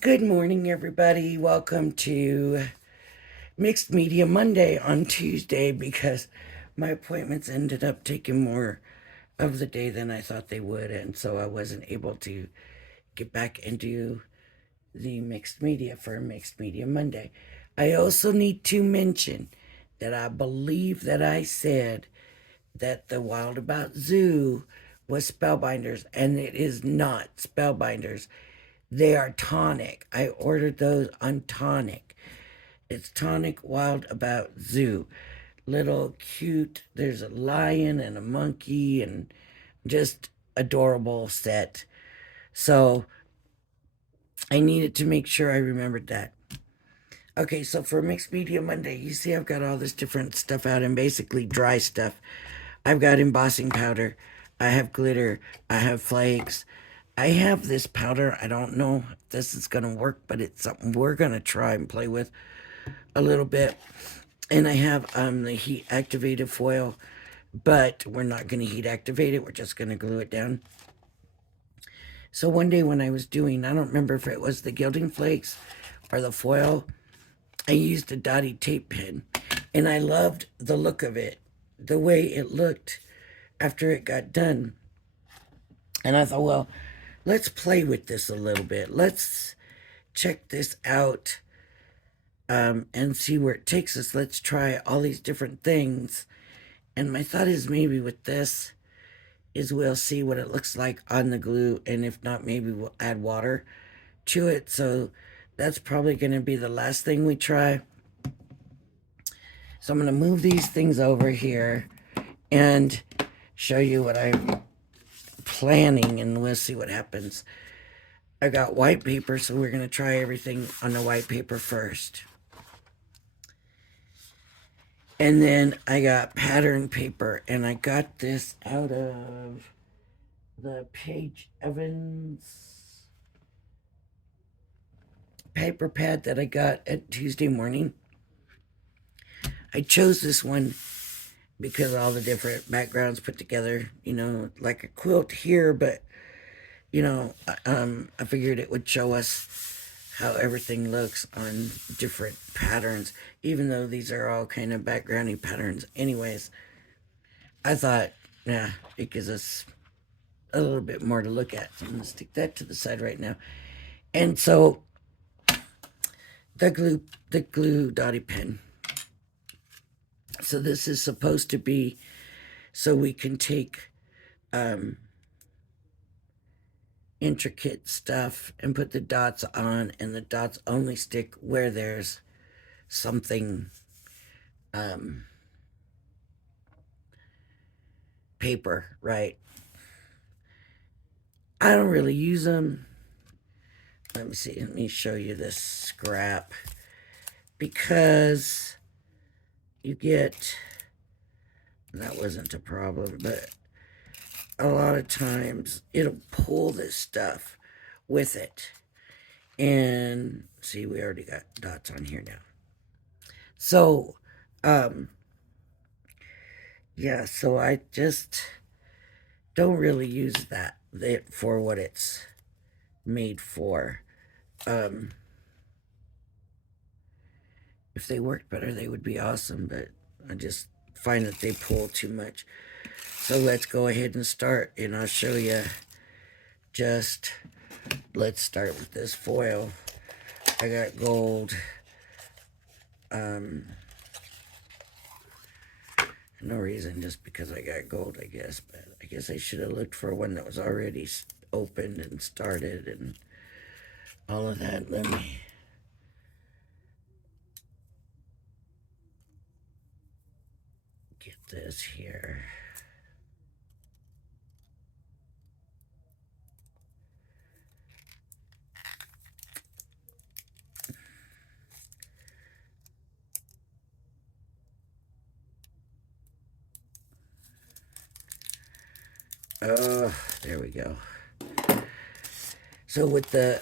Good morning, everybody. Welcome to Mixed Media Monday on Tuesday because my appointments ended up taking more of the day than I thought they would, and so I wasn't able to get back into the mixed media for Mixed Media Monday. I also need to mention that I believe that I said that the Wild About Zoo was Spellbinders, and it is not Spellbinders. They are tonic. I ordered those on tonic. It's tonic Wild About Zoo. Little cute. There's a lion and a monkey and just adorable set. So I needed to make sure I remembered that. Okay, so for Mixed Media Monday, you see I've got all this different stuff out and basically dry stuff. I've got embossing powder. I have glitter. I have flakes. I have this powder. I don't know if this is going to work, but it's something we're going to try and play with a little bit. And I have the heat activated foil, but we're not going to heat activate it. We're just going to glue it down. So one day when I was doing, I don't remember if it was the gilding flakes or the foil, I used a Dottie tape pen, and I loved the look of it, the way it looked after it got done. And I thought, well, let's play with this a little bit. Let's check this out and see where it takes us. Let's try all these different things. And my thought is maybe with this is we'll see what it looks like on the glue, and if not, maybe we'll add water to it. So that's probably going to be the last thing we try. So I'm going to move these things over here and show you what I'm planning, and we'll see what happens. I got white paper, so we're going to try everything on the white paper first. And then I got pattern paper, and I got this out of the Page Evans paper pad that I got at Tuesday morning. I chose this one because all the different backgrounds put together, like a quilt here, but I figured it would show us how everything looks on different patterns, even though these are all kind of backgroundy patterns. Anyways, I thought, yeah, it gives us a little bit more to look at. So I'm going to stick that to the side right now. And so the glue Dottie pen. So this is supposed to be so we can take intricate stuff and put the dots on, and the dots only stick where there's something paper, right? I don't really use them. Let me see. Let me show you this scrap, because you get, that wasn't a problem, but a lot of times it'll pull this stuff with it. And see, we already got dots on here now. So, yeah, so I just don't really use it for what it's made for. If they worked better, they would be awesome, but I just find that they pull too much. So let's go ahead and start, and I'll show you. Let's start with this foil. I got gold. No reason, just because I got gold, I guess. But I guess I should have looked for one that was already opened and started and all of that. Let me get this here. Oh, there we go. So with the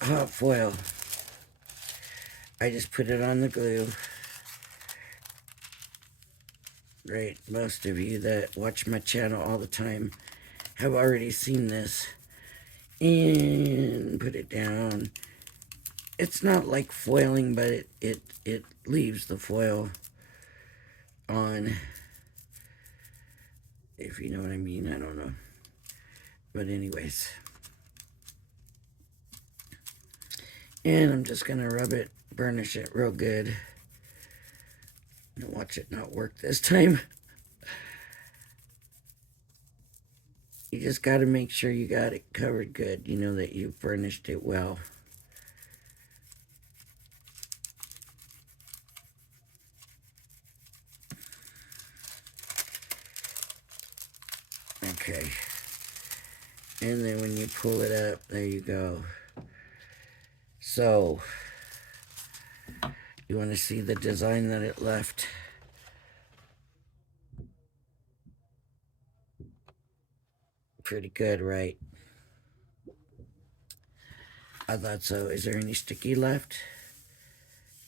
hot foil, I just put it on the glue. Right, most of you that watch my channel all the time have already seen this. And put it down. It's not like foiling, but it leaves the foil on, if you know what I mean. I don't know. But anyways. And I'm just going to rub it, burnish it real good. And watch it not work this time. You just got to make sure you got it covered good. You know that you've burnished it well. Okay. And then when you pull it up, there you go. So, you want to see the design that it left? Pretty good, right? I thought so. Is there any sticky left?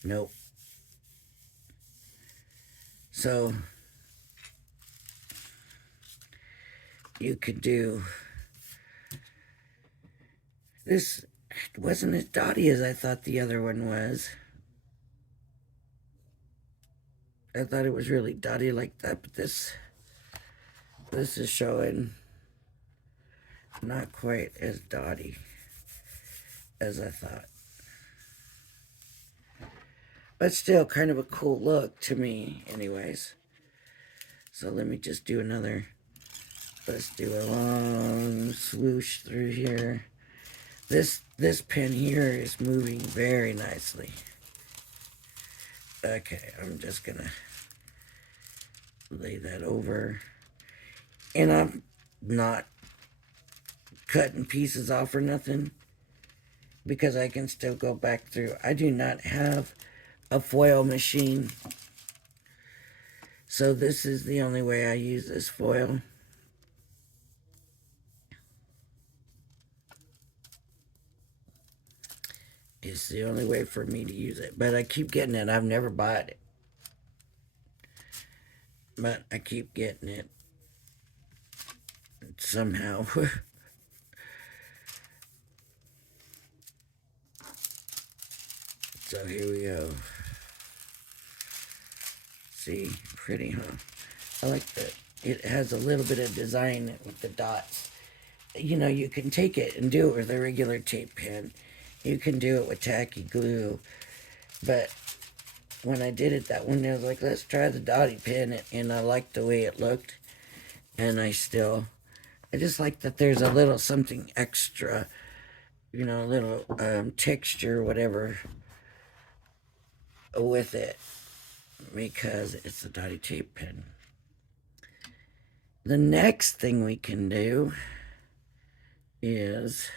Nope. So, you could do this. Wasn't as dotty as I thought the other one was. I thought it was really dotty like that, but this is showing not quite as dotty as I thought. But still kind of a cool look to me anyways. So let me just do another. Let's do a long swoosh through here. This pin here is moving very nicely. Okay, I'm just gonna lay that over. And I'm not cutting pieces off or nothing, because I can still go back through. I do not have a foil machine, so this is the only way I use this foil. It's the only way for me to use it, but I keep getting it. I've never bought it, but I keep getting it somehow. So here we go. See, pretty, huh? I like that. It has a little bit of design with the dots. You know, you can take it and do it with a regular tape pen. You can do it with tacky glue. But when I did it that one day, I was like, let's try the Dottie pen. And I liked the way it looked. And I just like that there's a little something extra. You know, a little texture, whatever, with it. Because it's a Dottie tape pen. The next thing we can do is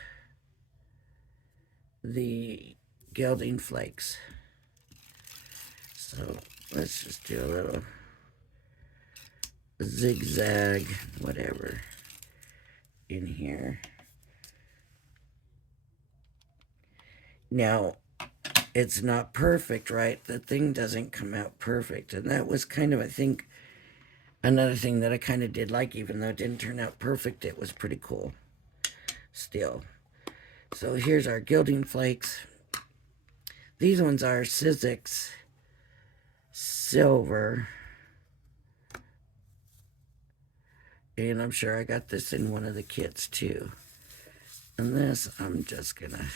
the gilding flakes. So let's just do a little zigzag, whatever, in here. Now, it's not perfect, right? The thing doesn't come out perfect. And that was kind of, I think, another thing that I kind of did like, even though it didn't turn out perfect, it was pretty cool still. So here's our gilding flakes. These ones are Sizzix Silver. And I'm sure I got this in one of the kits too. And this, I'm just gonna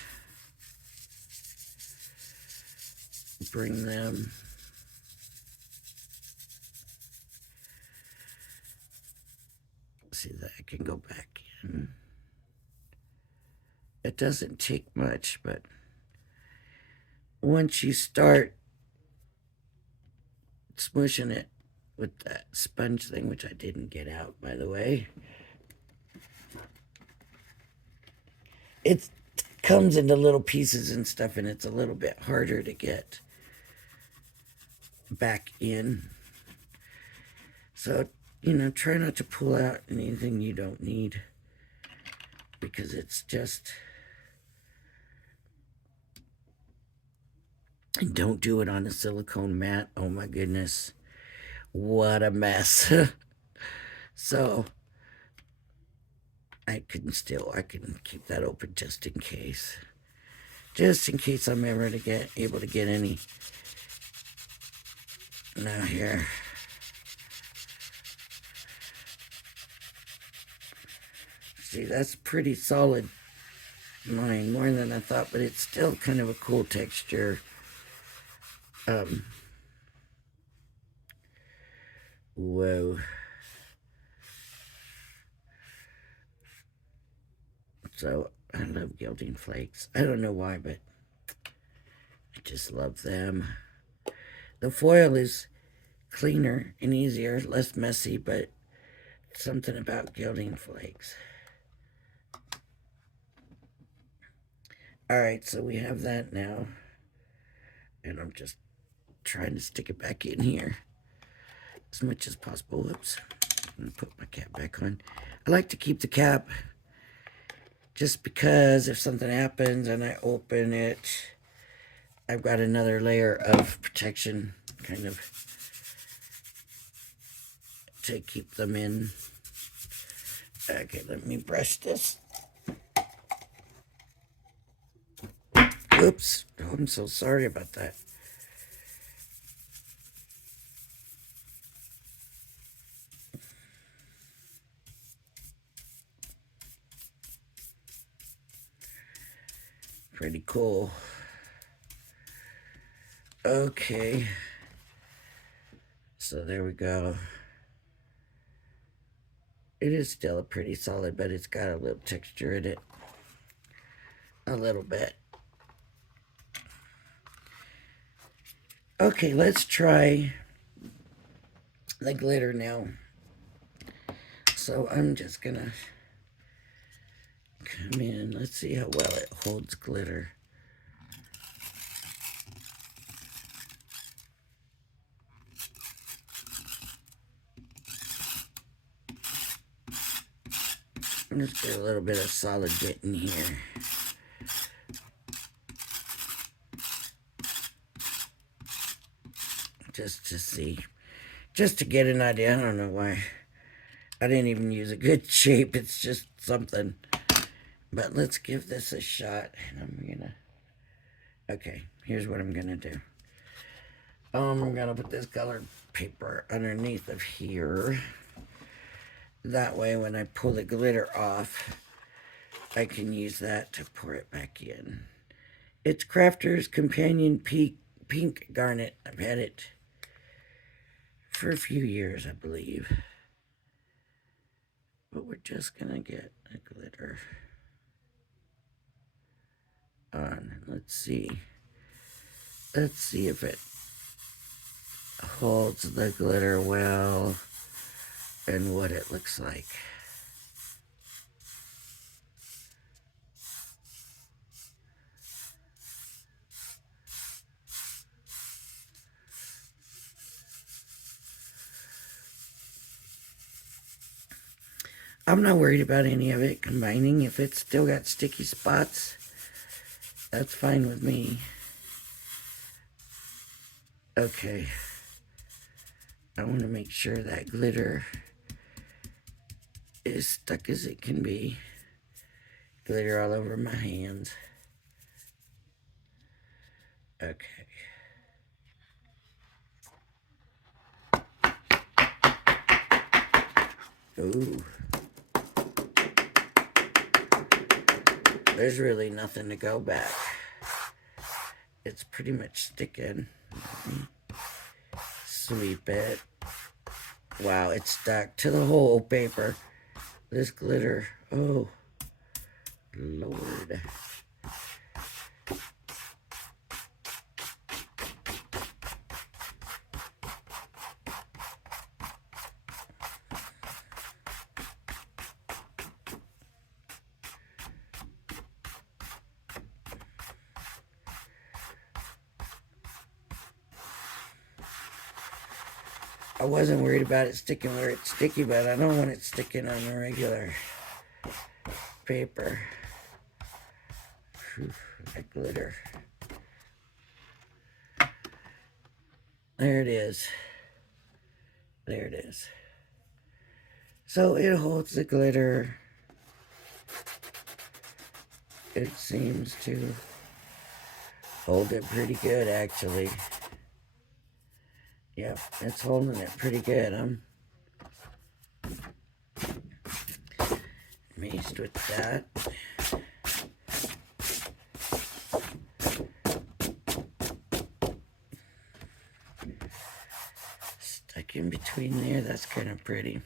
bring them see that I can go back in. It doesn't take much, but once you start smushing it with that sponge thing, which I didn't get out, by the way, it comes into little pieces and stuff, and it's a little bit harder to get back in. So, you know, try not to pull out anything you don't need, because it's just... And don't do it on a silicone mat. Oh my goodness. What a mess. So, I can keep that open just in case. just in case I'm ever able to get any. Now here. See, that's pretty solid line, more than I thought, but it's still kind of a cool texture. Whoa. So, I love gilding flakes. I don't know why, but I just love them. The foil is cleaner and easier, less messy, but something about gilding flakes. Alright, so we have that now. And I'm just trying to stick it back in here as much as possible. Whoops. I'm going to put my cap back on. I like to keep the cap just because if something happens and I open it, I've got another layer of protection kind of to keep them in. Okay, let me brush this. Oops. Oh, I'm so sorry about that. Pretty cool. Okay. So there we go. It is still pretty solid, but it's got a little texture in it. A little bit. Okay, let's try the glitter now. So I'm just gonna come in. Let's see how well it holds glitter. I'm just get a little bit of solid bit in here. Just to see. Just to get an idea. I don't know why. I didn't even use a good shape. It's just something. But let's give this a shot. And I'm gonna... Okay, here's what I'm gonna do. I'm gonna put this colored paper underneath of here. That way when I pull the glitter off, I can use that to pour it back in. It's Crafter's Companion Pink Garnet. I've had it for a few years, I believe. But we're just gonna get the glitter on. Let's see. Let's see if it holds the glitter well and what it looks like. I'm not worried about any of it combining. If it's still got sticky spots, that's fine with me. Okay. I want to make sure that glitter is stuck as it can be. Glitter all over my hands. Okay. Ooh. There's really nothing to go back. It's pretty much sticking. Sweep it. Wow, it's stuck to the whole paper. This glitter. Oh, Lord. I wasn't worried about it sticking where it's sticky, but I don't want it sticking on the regular paper. Whew, that glitter. There it is. There it is. So it holds the glitter. It seems to. hold it pretty good, actually. Yep, it's holding it pretty good. I'm amazed with that. Stuck in between there, that's kind of pretty.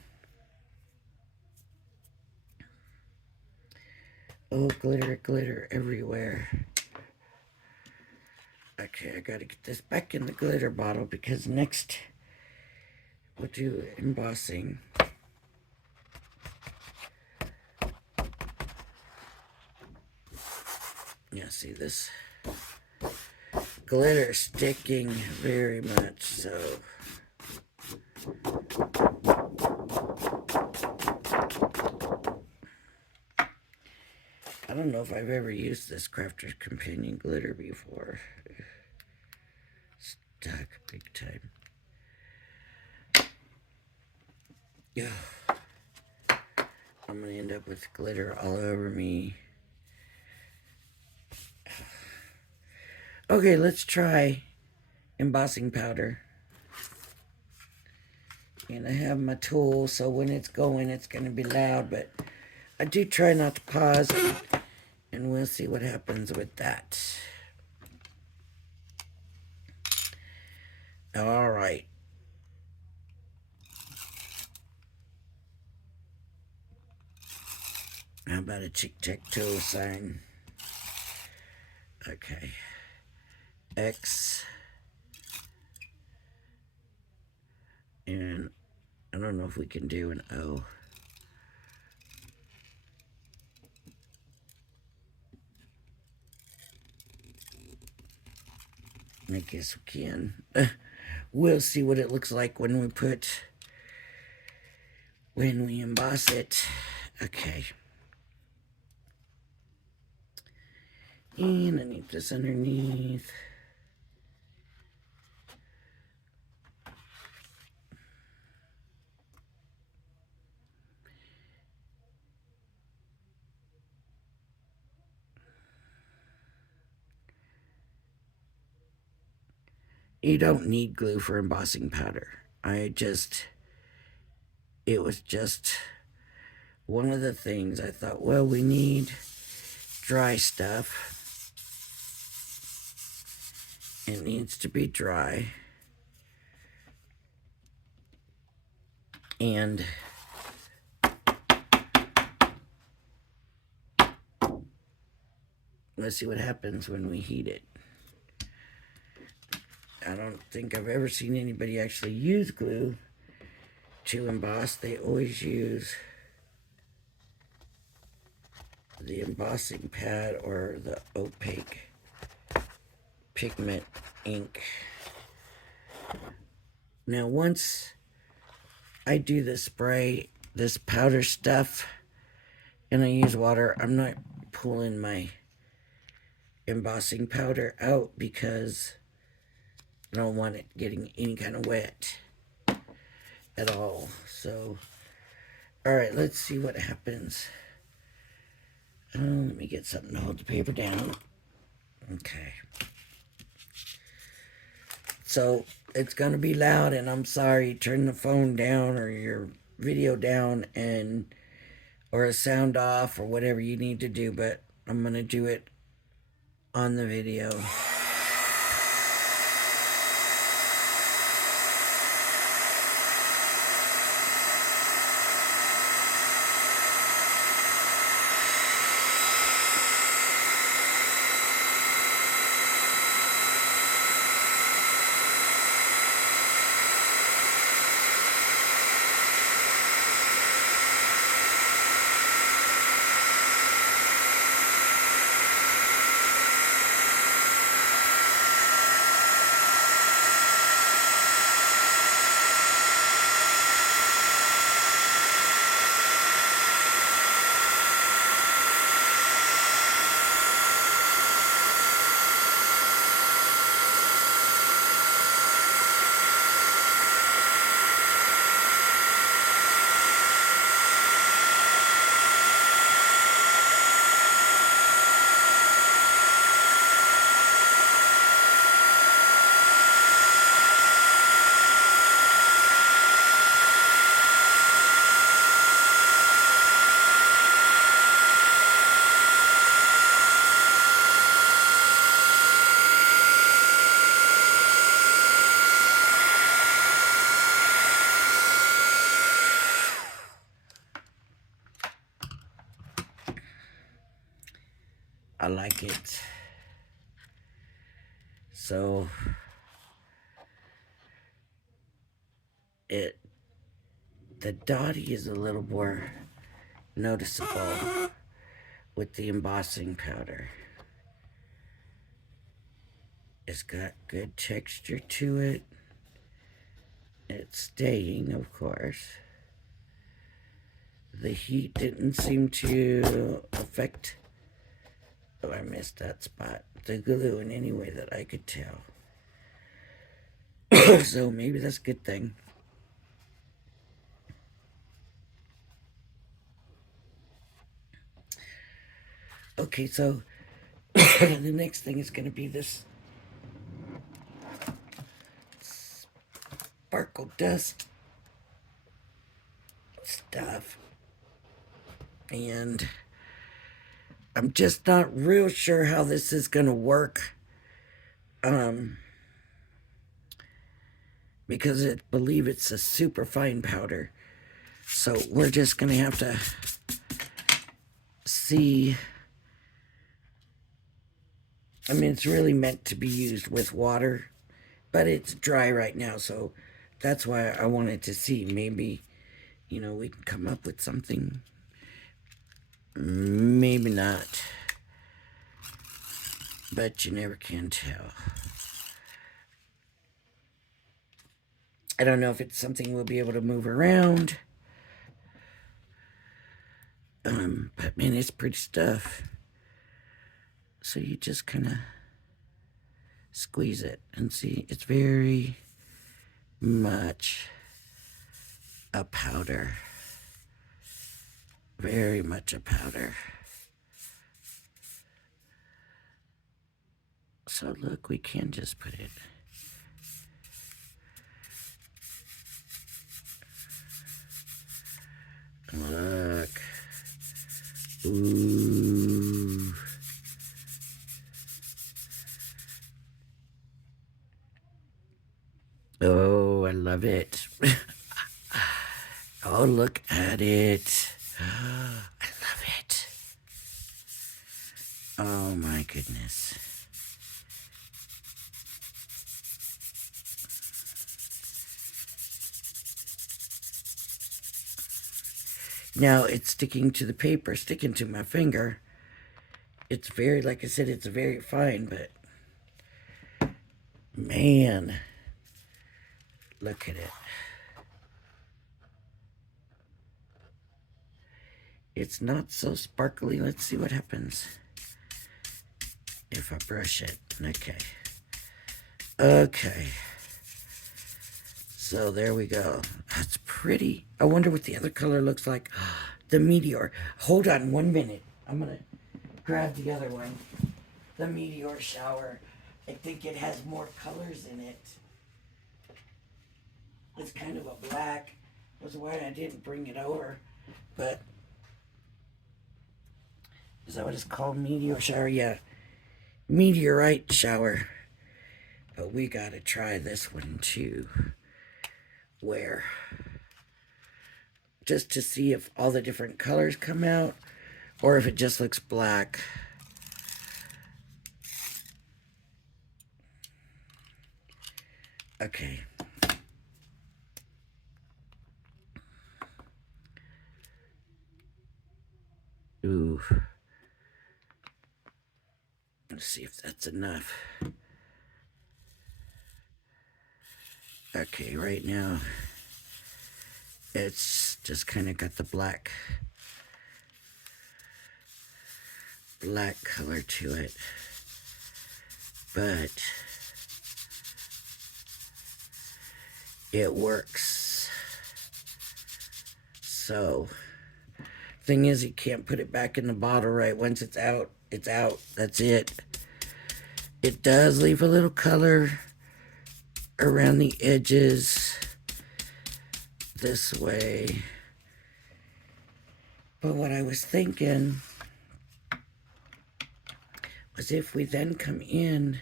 Oh, glitter, glitter everywhere. Okay, I gotta get this back in the glitter bottle because next we'll do embossing. Yeah, see this glitter sticking very much, so I don't know if I've ever used this Crafter's Companion glitter before. Stuck big time. Yeah. I'm gonna end up with glitter all over me. Okay, let's try embossing powder. And I have my tool, so when it's going, it's gonna be loud, but I do try not to pause, and we'll see what happens with that. All right. How about a tic-tac-toe sign? Okay. X. And I don't know if we can do an O. I guess we can. We'll see what it looks like when we emboss it. Okay. And I need this underneath. You don't need glue for embossing powder. It was just one of the things I thought, well, we need dry stuff. It needs to be dry. And let's see what happens when we heat it. I don't think I've ever seen anybody actually use glue to emboss. They always use the embossing pad or the opaque pigment ink. Now once I do the spray, this powder stuff, and I use water, I'm not pulling my embossing powder out because I don't want it getting any kind of wet at all. So, all right, let's see what happens. Let me get something to hold the paper down. Okay. So it's going to be loud, and I'm sorry. Turn the phone down or your video down or a sound off or whatever you need to do, but I'm going to do it on the video. like it. So the Dottie is a little more noticeable with the embossing powder. It's got good texture to it. It's staying, of course. The heat didn't seem to affect, oh, I missed that spot, the glue in any way that I could tell. So maybe that's a good thing. Okay, so the next thing is going to be this sparkle dust stuff. And I'm just not real sure how this is going to work. Because I believe it's a super fine powder. So we're just going to have to see. I mean, it's really meant to be used with water, but it's dry right now, so that's why I wanted to see. Maybe, we can come up with something. Maybe not. But you never can tell. I don't know if it's something we'll be able to move around. But man, it's pretty stuff. So you just kind of squeeze it and see, it's very much a powder. Very much a powder. So look, we can just put it. Look. Ooh. Oh, I love it. Oh, look at it. I love it. Oh my goodness. Now it's sticking to the paper, sticking to my finger. It's very, like I said, it's very fine, but man, look at it. It's not so sparkly. Let's see what happens if I brush it. Okay. Okay. So there we go. That's pretty. I wonder what the other color looks like. The meteor. Hold on 1 minute. I'm going to grab the other one. The meteor shower. I think it has more colors in it. It's kind of a black. That's why I didn't bring it over. But is that what it's called? Meteor shower? Yeah. Meteorite shower. But we got to try this one too. Where? Just to see if all the different colors come out or if it just looks black. Okay. Ooh. Let's see if that's enough. Okay, right now it's just kind of got the black color to it, but it works. So thing is, you can't put it back in the bottle right once it's out. It's out. That's it. It does leave a little color around the edges this way. But what I was thinking was if we then come in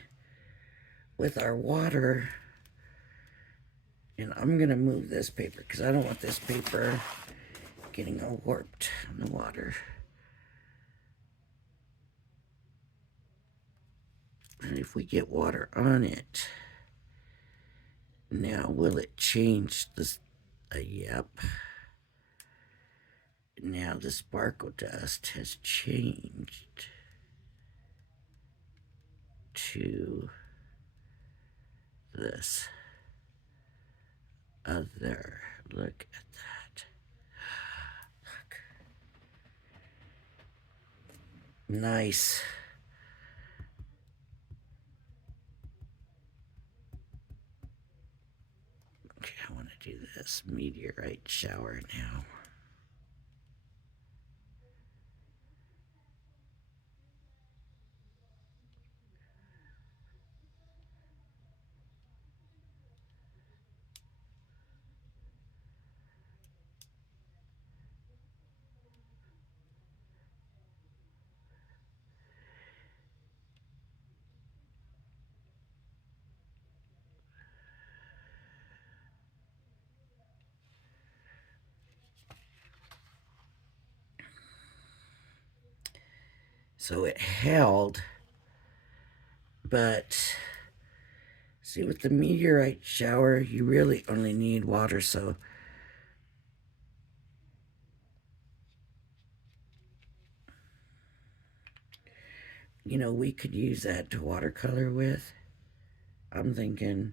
with our water, and I'm going to move this paper because I don't want this paper getting all warped in the water. And if we get water on it, now will it change this? Yep. Now the sparkle dust has changed to this other. Look at that. Look. Nice. Okay, I want to do this meteorite shower now. So it held, but see, with the meteorite shower, you really only need water, so you know, we could use that to watercolor with. I'm thinking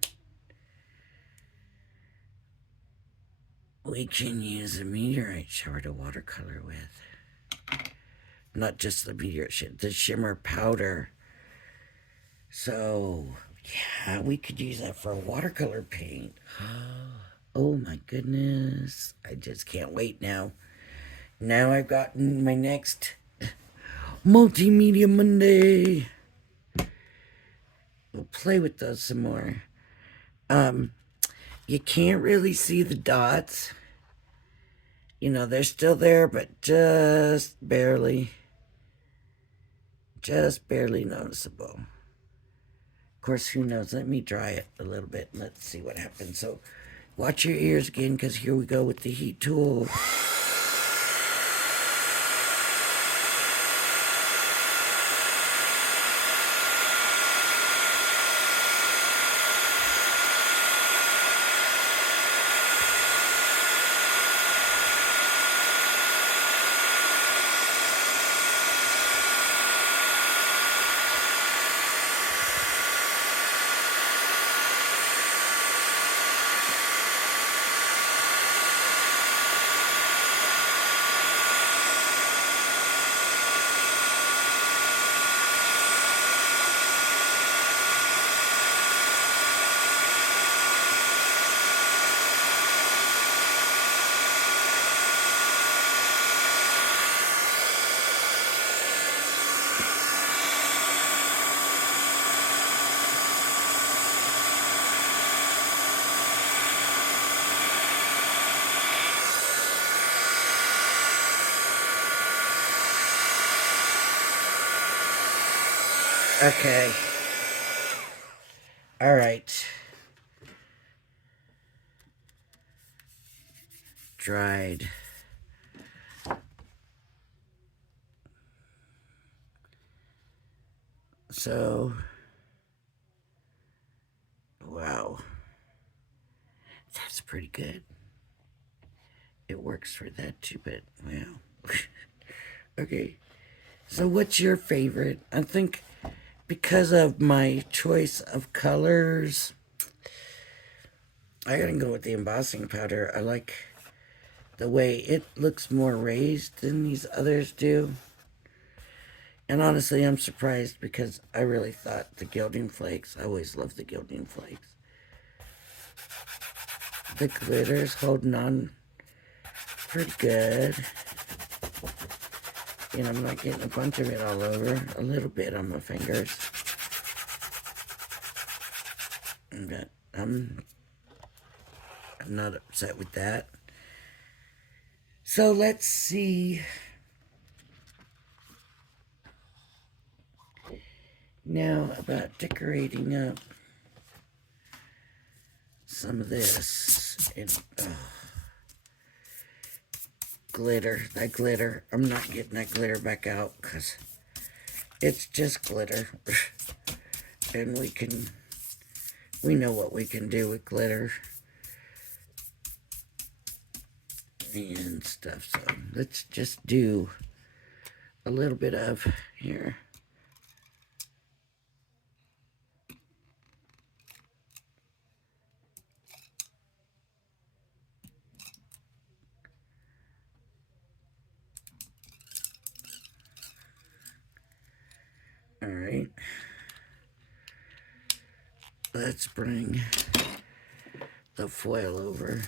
we can use a meteorite shower to watercolor with. Not just the meteorite, the shimmer powder. So, yeah, we could use that for watercolor paint. Oh my goodness. I just can't wait now. Now I've gotten my next Multimedia Monday. We'll play with those some more. You can't really see the dots. You know, they're still there, but just barely noticeable. Of course, who knows? Let me dry it a little bit and let's see what happens. So watch your ears again, because here we go with the heat tool. Okay. All right. Dried. So, wow. That's pretty good. It works for that too, but wow. Okay. So what's your favorite? I think because of my choice of colors, I gotta go with the embossing powder. I like the way it looks more raised than these others do. And honestly, I'm surprised because I really thought the gilding flakes, I always loved the gilding flakes. The glitter's holding on pretty good. And I'm not getting a bunch of it all over. A little bit on my fingers. But I'm not upset with that. So let's see. Now about decorating up some of this. And, glitter. That glitter. I'm not getting that glitter back out because it's just glitter. and we know what we can do with glitter and stuff. So let's just do a little bit of here. All right. Let's bring the foil over.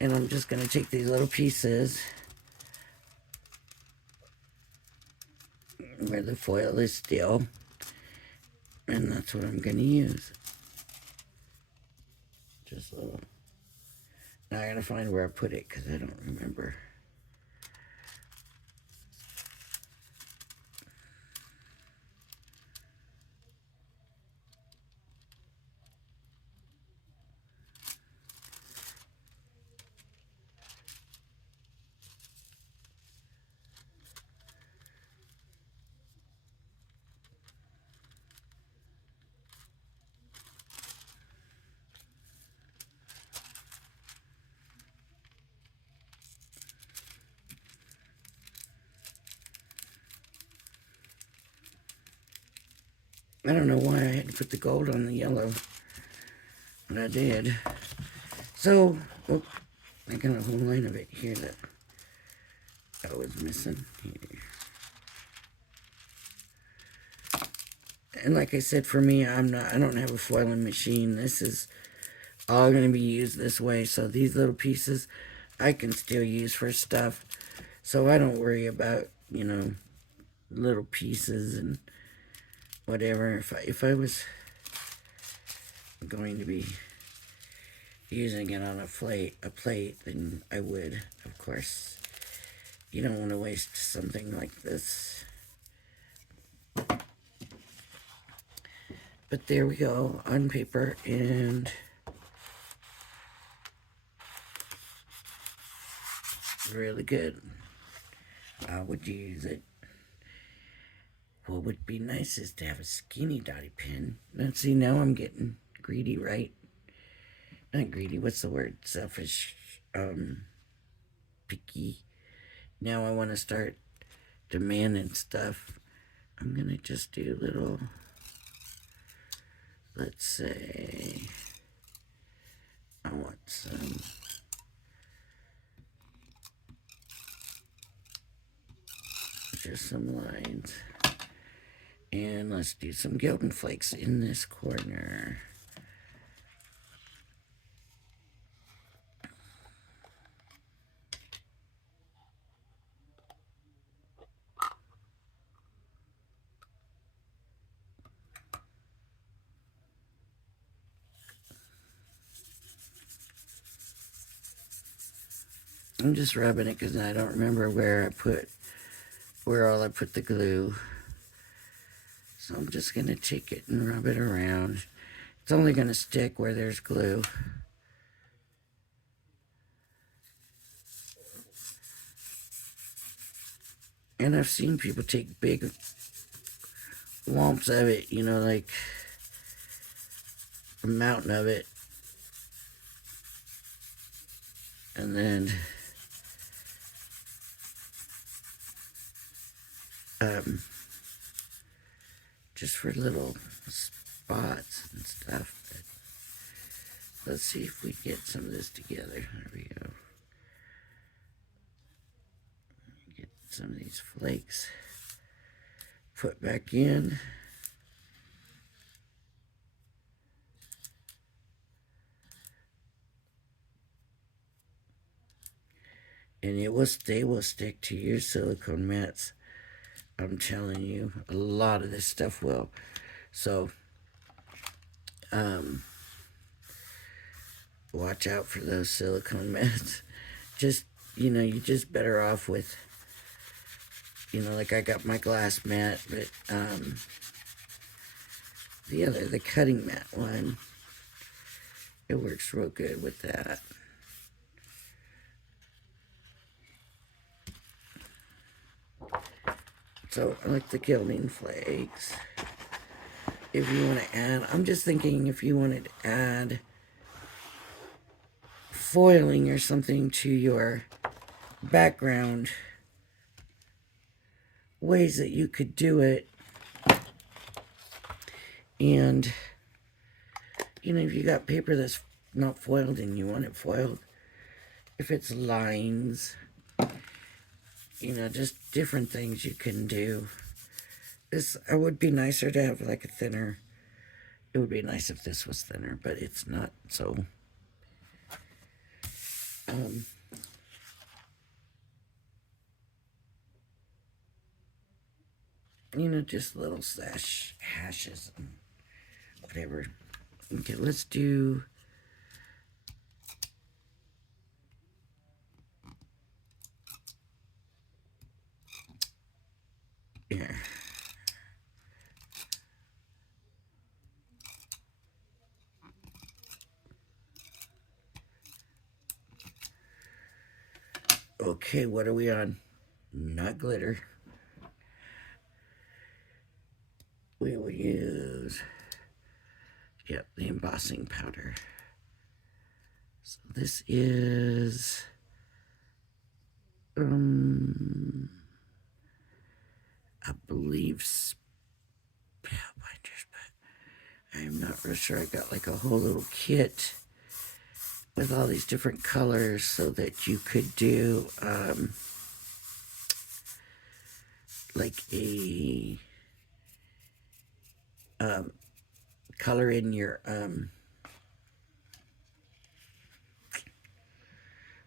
And I'm just going to take these little pieces where the foil is still. And that's what I'm going to use. Just a little. Now I got to find where I put it because I don't remember. I don't know why I had to put the gold on the yellow, but I did. So, oh, I got a whole line of it here that I was missing here. And like I said, for me, I don't have a foiling machine. This is all going to be used this way. So these little pieces I can still use for stuff. So I don't worry about, little pieces and whatever. If I was going to be using it on a plate, then I would, of course. You don't want to waste something like this. But there we go, on paper, and really good. How would you use it? What would be nice is to have a skinny Dottie pin. Let's see, now I'm getting greedy, right? Not greedy, what's the word? Selfish, picky. Now I want to start demanding stuff. I'm going to just do little, let's say, I want just some lines. And let's do some gilding flakes in this corner. I'm just rubbing it because I don't remember where all I put the glue. So I'm just going to take it and rub it around. It's only going to stick where there's glue. And I've seen people take big lumps of it, like a mountain of it. And then just for little spots and stuff. But let's see if we get some of this together. There we go. Get some of these flakes put back in. And they will stick to your silicone mats. I'm telling you, a lot of this stuff will. So, watch out for those silicone mats. Just, you're just better off with, like I got my glass mat, but, the cutting mat one, it works real good with that. So I like the gilding flakes. if you want to add, I'm just thinking if you wanted to add foiling or something to your background, ways that you could do it. And, you know, if you got paper that's not foiled and you want it foiled, if it's lines, you know, just different things you can do. This, it would be nicer to have like a thinner, it would be nice if this was thinner, but it's not, so. You know, just little hashes and whatever. Okay, let's do here. Okay, what are we on? Not glitter. We will use, yep, the embossing powder. So this is, I believe Spellbinders, but I'm not real sure. I got like a whole little kit with all these different colors so that you could do like a color in your what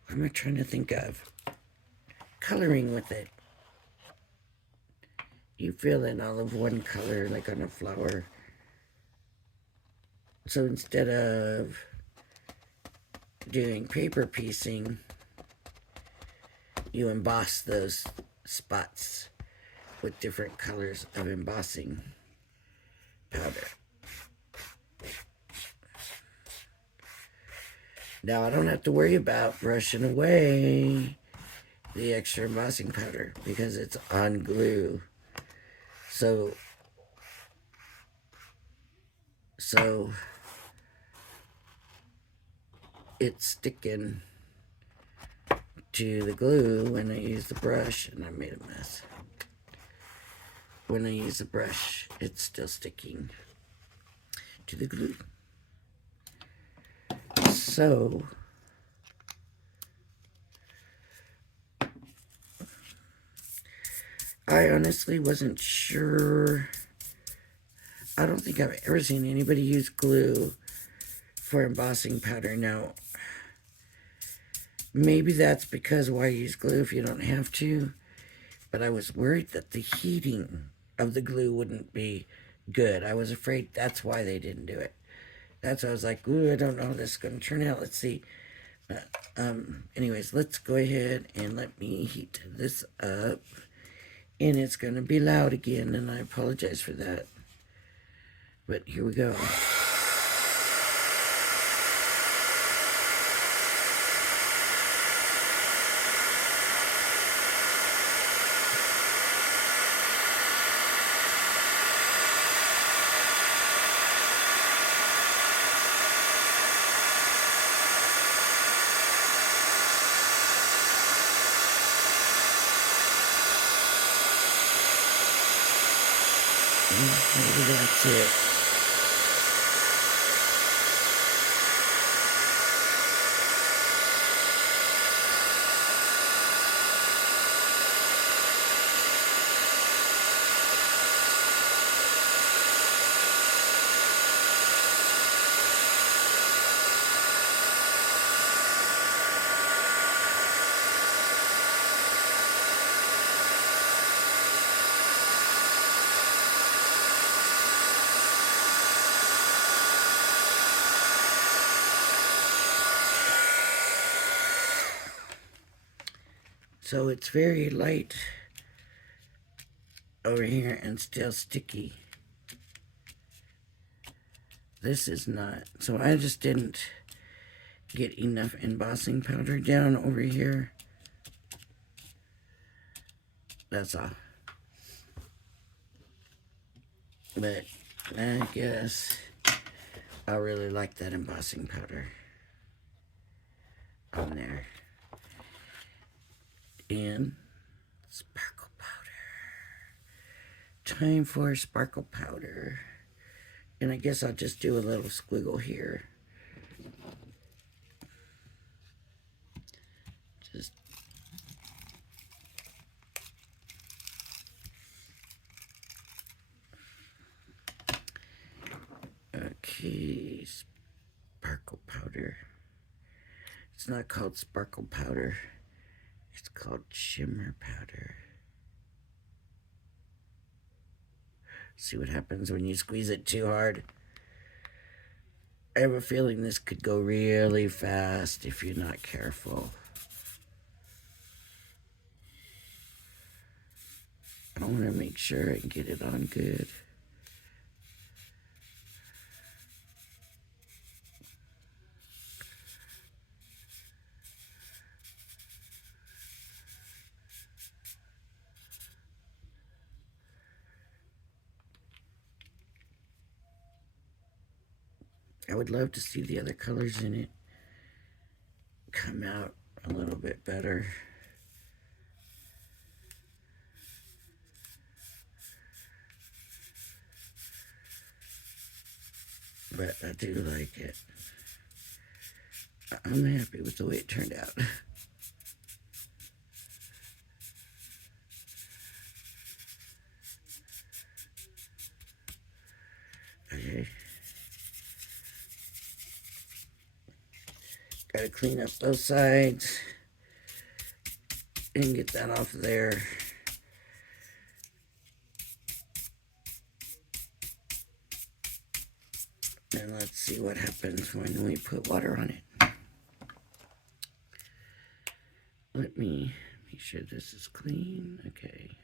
am I trying to think of? Coloring with it. You fill in all of one color like on a flower. So instead of doing paper piecing, you emboss those spots with different colors of embossing powder. Now I don't have to worry about brushing away the extra embossing powder because it's on glue. So it's sticking to the glue when I use the brush, and I made a mess. When I use the brush, it's still sticking to the glue. So I honestly wasn't sure. I don't think I've ever seen anybody use glue for embossing powder. Now, maybe that's because why use glue if you don't have to, but I was worried that the heating of the glue wouldn't be good. I was afraid that's why they didn't do it. That's why I was like, ooh, I don't know how this is going to turn out. Let's see. Anyways, let's go ahead and let me heat this up. And it's going to be loud again, and I apologize for that. But here we go. Maybe that's it. So it's very light over here and still sticky. This is not. So I just didn't get enough embossing powder down over here. That's all. But I guess I really like that embossing powder on there. And sparkle powder. Time for sparkle powder. And I guess I'll just do a little squiggle here. Just okay, sparkle powder. It's not called sparkle powder. It's called shimmer powder. See what happens when you squeeze it too hard. I have a feeling this could go really fast if you're not careful. I want to make sure I can get it on good. I would love to see the other colors in it come out a little bit better. But I do like it. I'm happy with the way it turned out. Okay. Gotta clean up both sides and get that off there. And let's see what happens when we put water on it. Let me make sure this is clean. Okay.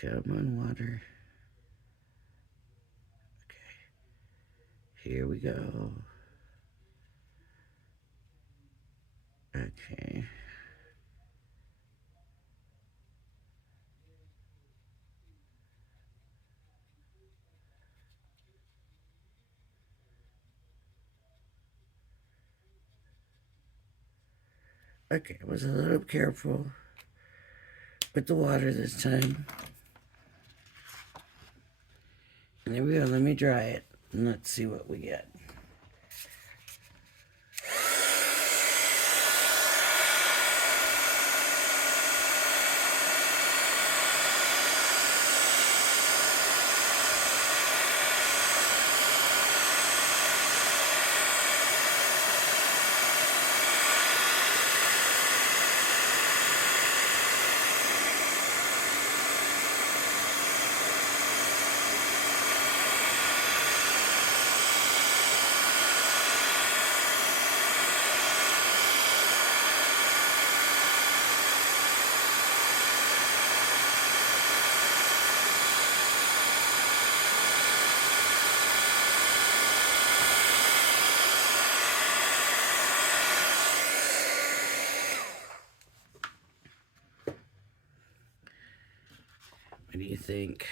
Come on, water. Okay. Here we go. Okay. Okay, I was a little careful with the water this time. And there we go. Let me dry it and let's see what we get. What do you think?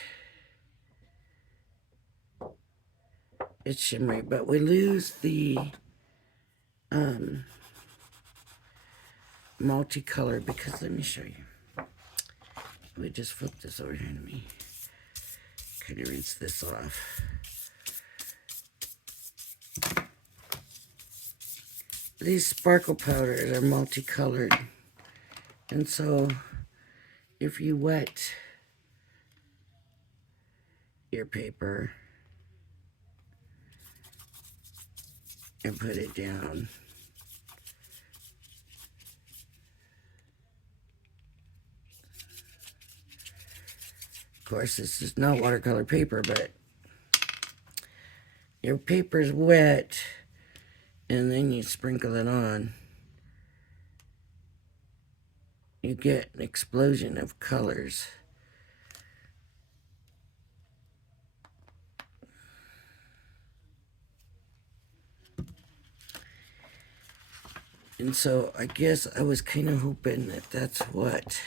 It's shimmery, but we lose the multicolor because let me show you. We just flip this over here to me. Kind of rinse this off. These sparkle powders are multicolored, and so if you wet your paper and put it down, of course this is not watercolor paper, but your paper's wet and then you sprinkle it on, you get an explosion of colors. And so I guess I was kind of hoping that that's what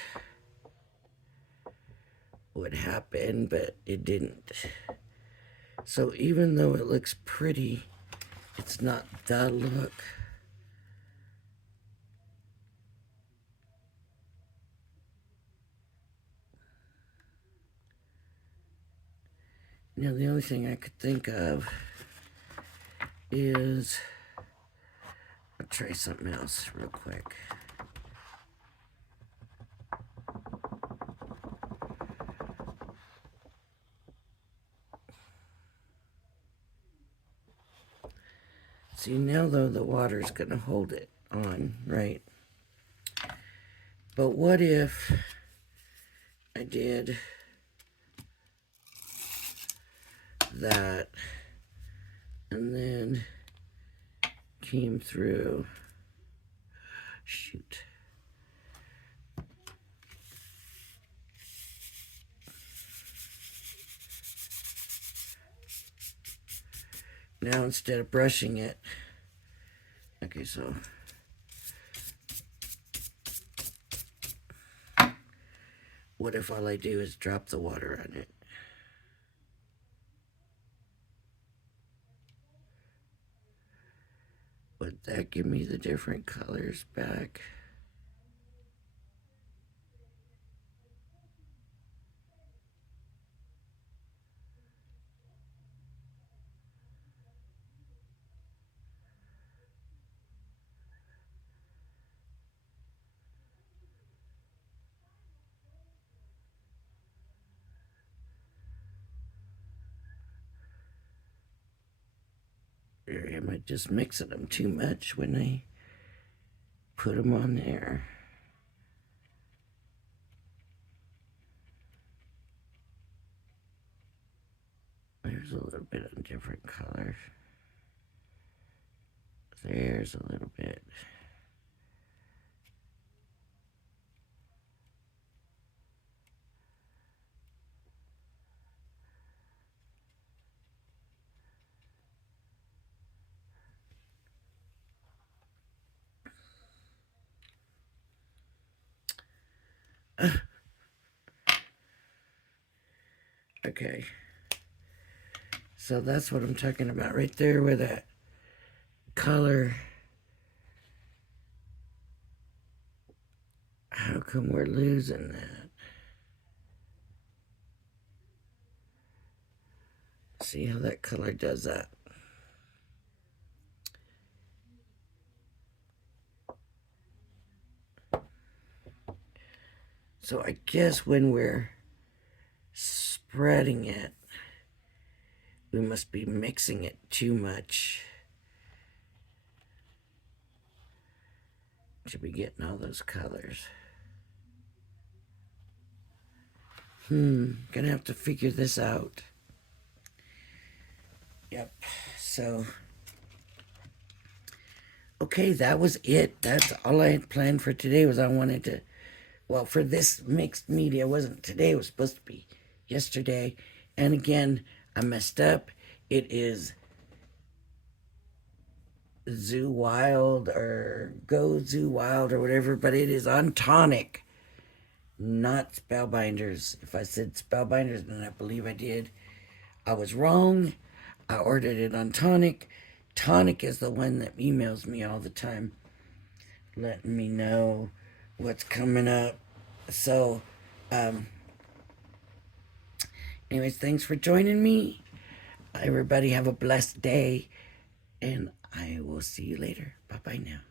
would happen, but it didn't. So even though it looks pretty, it's not the look. Now the only thing I could think of is, I'll try something else real quick. See, now though the water's gonna hold it on, right? But what if I did that and then came through, shoot. Now instead of brushing it, okay, so what if all I do is drop the water on it? Would that give me the different colors back? Or am I just mixing them too much when I put them on there? There's a little bit of different colors. There's a little bit. Okay. So that's what I'm talking about right there with that color. How come we're losing that? See how that color does that. So I guess when we're spreading it, we must be mixing it too much to be getting all those colors. Gonna have to figure this out. Yep, so okay, that was it. That's all I had planned for today. Was I wanted to, well, for this mixed media, it wasn't today, it was supposed to be yesterday. And again, I messed up. It is Zoo Wild or Go Zoo Wild or whatever, but it is on tonic, not Spellbinders. If I said Spellbinders, then I believe I did, I was wrong. I ordered it on tonic. Tonic is the one that emails me all the time, letting me know what's coming up. So, anyways, thanks for joining me. Everybody have a blessed day, and I will see you later. Bye-bye now.